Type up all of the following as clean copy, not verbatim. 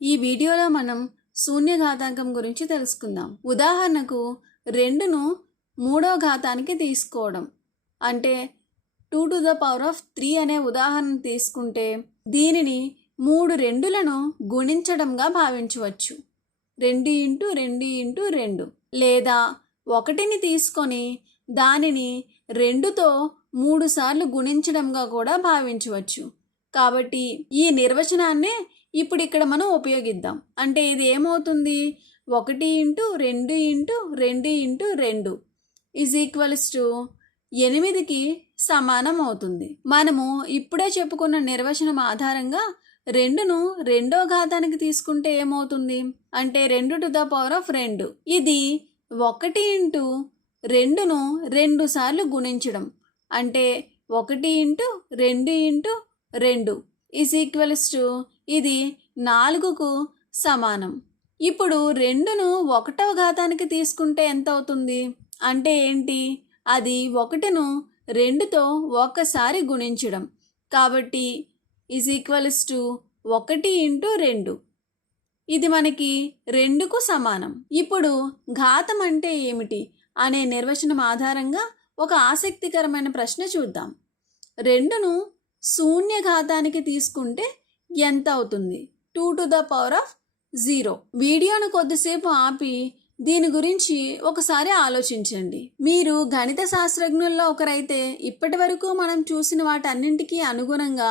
ఈ వీడియోలో మనం శూన్యఘాతాంకం గురించి తెలుసుకుందాం. ఉదాహరణకు 2ను మూడో ఘాతానికి తీసుకోవడం అంటే 2 to the power of 3 అనే ఉదాహరణ తీసుకుంటే దీనిని 3 రెండులను గుణించడంగా భావించవచ్చు. 2 ఇంటూ 2 ఇంటూ 2 లేదా 1ని తీసుకొని దానిని 2తో 3 సార్లు గుణించడంగా కూడా భావించవచ్చు. కాబట్టి ఈ నిర్వచనాన్నే ఇప్పుడు ఇక్కడ మనం ఉపయోగిద్దాం. అంటే ఇది ఏమవుతుంది? 1 into 2 into 2 into 2 is equals to 8కి సమానం అవుతుంది. మనము ఇప్పుడే చెప్పుకున్న నిర్వచనం ఆధారంగా 2ను రెండో ఘాతానికి తీసుకుంటే ఏమవుతుంది? అంటే 2 to the power of 2. ఇది 1 ఇంటూ 2ను 2 సార్లు గుణించడం అంటే 1 into 2 into 2 is equals to ఇది 4కు సమానం. ఇప్పుడు 2ను 1వ ఘాతానికి తీసుకుంటే ఎంత అవుతుంది? అంటే ఏంటి? అది 1ను 2తో ఒక్కసారి గుణించడం కాబట్టి ఈజ్ ఈక్వల్స్ టు 1 ఇంటూ 2. ఇది మనకి 2కు సమానం. ఇప్పుడు ఘాతం అంటే ఏమిటి అనే నిర్వచనం ఆధారంగా ఒక ఆసక్తికరమైన ప్రశ్న చూద్దాం. 2ను శూన్య ఘాతానికి తీసుకుంటే ఎంత అవుతుంది? 2 to the power of 0. వీడియోను కొద్దిసేపు ఆపి దీని గురించి ఒకసారి ఆలోచించండి. మీరు గణిత శాస్త్రజ్ఞుల్లో ఒకరైతే ఇప్పటి వరకు మనం చూసిన వాటన్నింటికీ అనుగుణంగా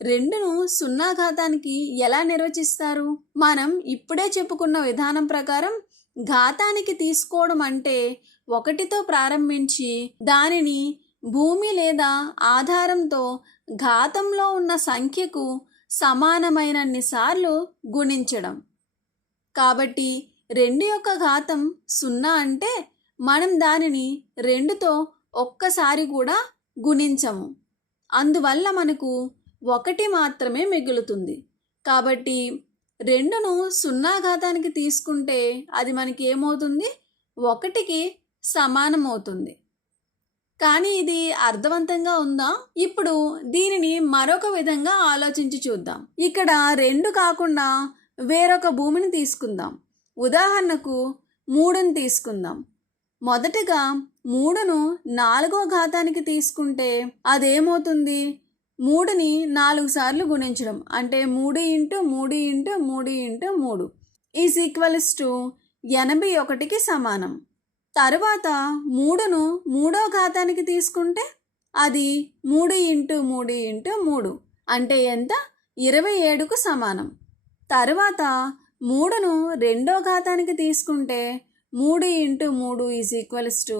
2ను సున్నా ఘాతానికి ఎలా నిర్వచిస్తారు? మనం ఇప్పుడే చెప్పుకున్న విధానం ప్రకారం ఘాతానికి తీసుకోవడం అంటే 1తో ప్రారంభించి దానిని భూమి లేదా ఆధారంతో ఘాతంలో ఉన్న సంఖ్యకు సమానమైనన్ని సార్లు గుణించడం. కాబట్టి 2 యొక్క ఘాతం 0 అంటే మనం దానిని 2తో ఒక్కసారి కూడా గుణించము. అందువల్ల మనకు 1 మాత్రమే మిగులుతుంది. కాబట్టి 2ను 0 ఘాతానికి తీసుకుంటే అది మనకి ఏమవుతుంది? 1కి సమానమవుతుంది. కానీ ఇది అర్థవంతంగా ఉందా? ఇప్పుడు దీనిని మరొక విధంగా ఆలోచించి చూద్దాం. ఇక్కడ 2 కాకుండా వేరొక భూమిని తీసుకుందాం. ఉదాహరణకు 3ని తీసుకుందాం. మొదటగా 3ను 4వ ఘాతానికి తీసుకుంటే అదేమవుతుంది? 3ని 4 సార్లు గుణించడం అంటే 3 into 3 into 3 into 3 is equals to 81కి సమానం. తరువాత 3ను మూడో ఘాతానికి తీసుకుంటే అది 3 ఇంటూ 3 ఇంటూ 3 అంటే ఎంత? 27కు సమానం. తరువాత 3ను రెండో ఘాతానికి తీసుకుంటే 3 ఇంటూ 3 ఈజ్ ఈక్వల్స్ టు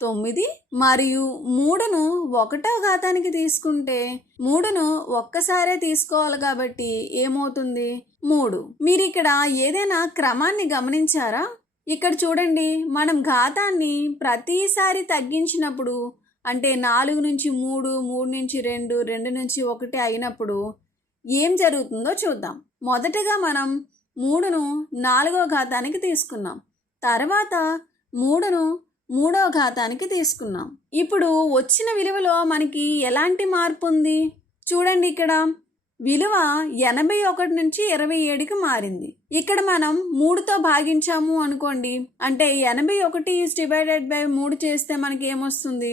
9 మరియు 3ను 1వ ఘాతానికి తీసుకుంటే 3ను ఒక్కసారే తీసుకోవాలి కాబట్టి ఏమవుతుంది? 3. మీరు ఇక్కడ ఏదైనా క్రమాన్ని గమనించారా? ఇక్కడ చూడండి, మనం ఘాతాన్ని ప్రతిసారి తగ్గించినప్పుడు అంటే 4 నుంచి 3, 3 నుంచి 2, 2 నుంచి 1 అయినప్పుడు ఏం జరుగుతుందో చూద్దాం. మొదటగా మనం 3ను 4వ ఘాతానికి తీసుకున్నాం. తర్వాత 3ను 3వ ఘాతానికి తీసుకున్నాం. ఇప్పుడు వచ్చిన విలువలో మనకి ఎలాంటి మార్పు ఉంది? చూడండి, ఇక్కడ విలువ 81 నుంచి 27కి మారింది. ఇక్కడ మనం 3తో భాగించాము అనుకోండి, అంటే 81 ఈజ్ డివైడెడ్ బై 3 చేస్తే మనకి ఏమొస్తుంది?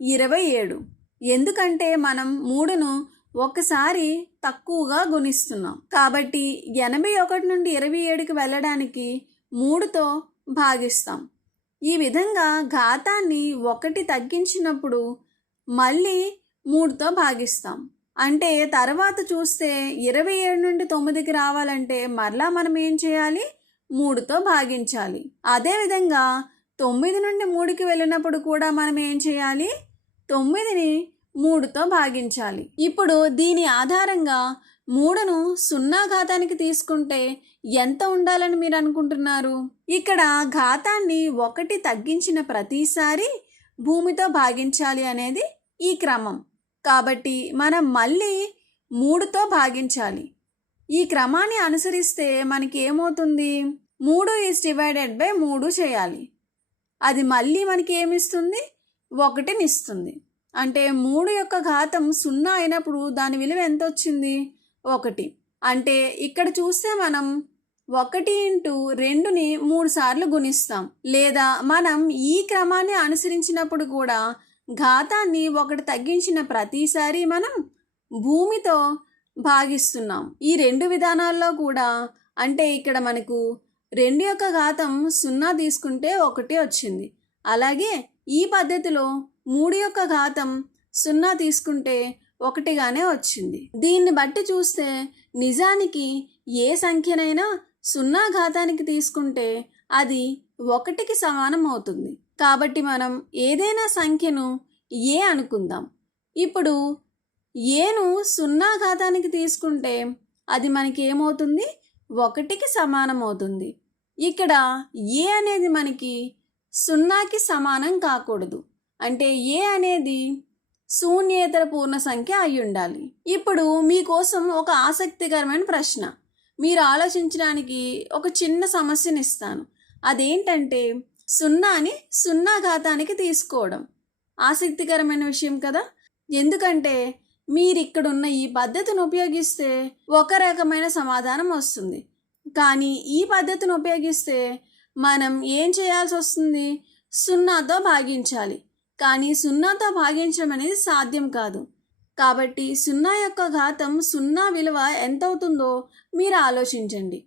27. ఎందుకంటే మనం 3ను ఒకసారి తక్కువగా గుణిస్తున్నాం కాబట్టి 81 నుండి 27కి వెళ్ళడానికి 3తో భాగిస్తాం. ఈ విధంగా ఘాతాన్ని 1 తగ్గించినప్పుడు మళ్ళీ 3తో భాగిస్తాం. అంటే తర్వాత చూస్తే 27 నుండి 9కి రావాలంటే మరలా మనం ఏం చేయాలి? 3తో భాగించాలి. అదేవిధంగా 9 నుండి 3కి వెళ్ళినప్పుడు కూడా మనం ఏం చేయాలి? 9ని 3తో భాగించాలి. ఇప్పుడు దీని ఆధారంగా 3ను 0 ఘాతానికి తీసుకుంటే ఎంత ఉండాలని మీరు అనుకుంటున్నారు? ఇక్కడ ఘాతాన్ని 1 తగ్గించిన ప్రతిసారి భూమితో భాగించాలి అనేది ఈ క్రమం. కాబట్టి మనం మళ్ళీ 3తో భాగించాలి. ఈ క్రమాన్ని అనుసరిస్తే మనకి ఏమవుతుంది? 3 ఈజ్ డివైడెడ్ బై 3 చేయాలి. అది మళ్ళీ మనకి ఏమిస్తుంది? 1ని ఇస్తుంది. అంటే 3 యొక్క ఘాతం 0 అయినప్పుడు దాని విలువ ఎంత వచ్చింది? 1. అంటే ఇక్కడ చూస్తే మనం 1 × 2ని 3 సార్లు గుణిస్తాం. లేదా మనం ఈ క్రమాన్ని అనుసరించినప్పుడు కూడా ఘాతాన్ని 1 తగ్గించిన ప్రతిసారి మనం భూమితో భాగిస్తున్నాం. ఈ 2 విధానాల్లో కూడా అంటే ఇక్కడ మనకు 2 యొక్క ఘాతం 0 తీసుకుంటే 1 వచ్చింది. అలాగే ఈ పద్ధతిలో 3 యొక్క ఘాతం 0 తీసుకుంటే 1గానే వచ్చింది. దీన్ని బట్టి చూస్తే నిజానికి ఏ సంఖ్యనైనా 0 ఘాతానికి తీసుకుంటే అది 1కి సమానం అవుతుంది. కాబట్టి మనం ఏదైనా సంఖ్యను ఏ అనుకుందాం. ఇప్పుడు ఏను 0 ఘాతానికి తీసుకుంటే అది మనకి ఏమవుతుంది? 1కి సమానం అవుతుంది. ఇక్కడ ఏ అనేది మనకి 0కి సమానం కాకూడదు. అంటే ఏ అనేది శూన్యేతర పూర్ణ సంఖ్య అయి ఉండాలి. ఇప్పుడు మీకోసం ఒక ఆసక్తికరమైన ప్రశ్న, మీరు ఆలోచించడానికి ఒక చిన్న సమస్యని ఇస్తాను. అదేంటంటే 0ని 0 ఘాతానికి తీసుకోవడం. ఆసక్తికరమైన విషయం కదా. ఎందుకంటే మీరు ఇక్కడున్న ఈ పద్ధతిని ఉపయోగిస్తే ఒక రకమైన సమాధానం వస్తుంది. కానీ ఈ పద్ధతిని ఉపయోగిస్తే మనం ఏం చేయాల్సి వస్తుంది? 0తో భాగించాలి. కానీ 0తో భాగించడం అనేది సాధ్యం కాదు. కాబట్టి 0 యొక్క ఘాతం 0 విలువ ఎంత అవుతుందో మీరు ఆలోచించండి.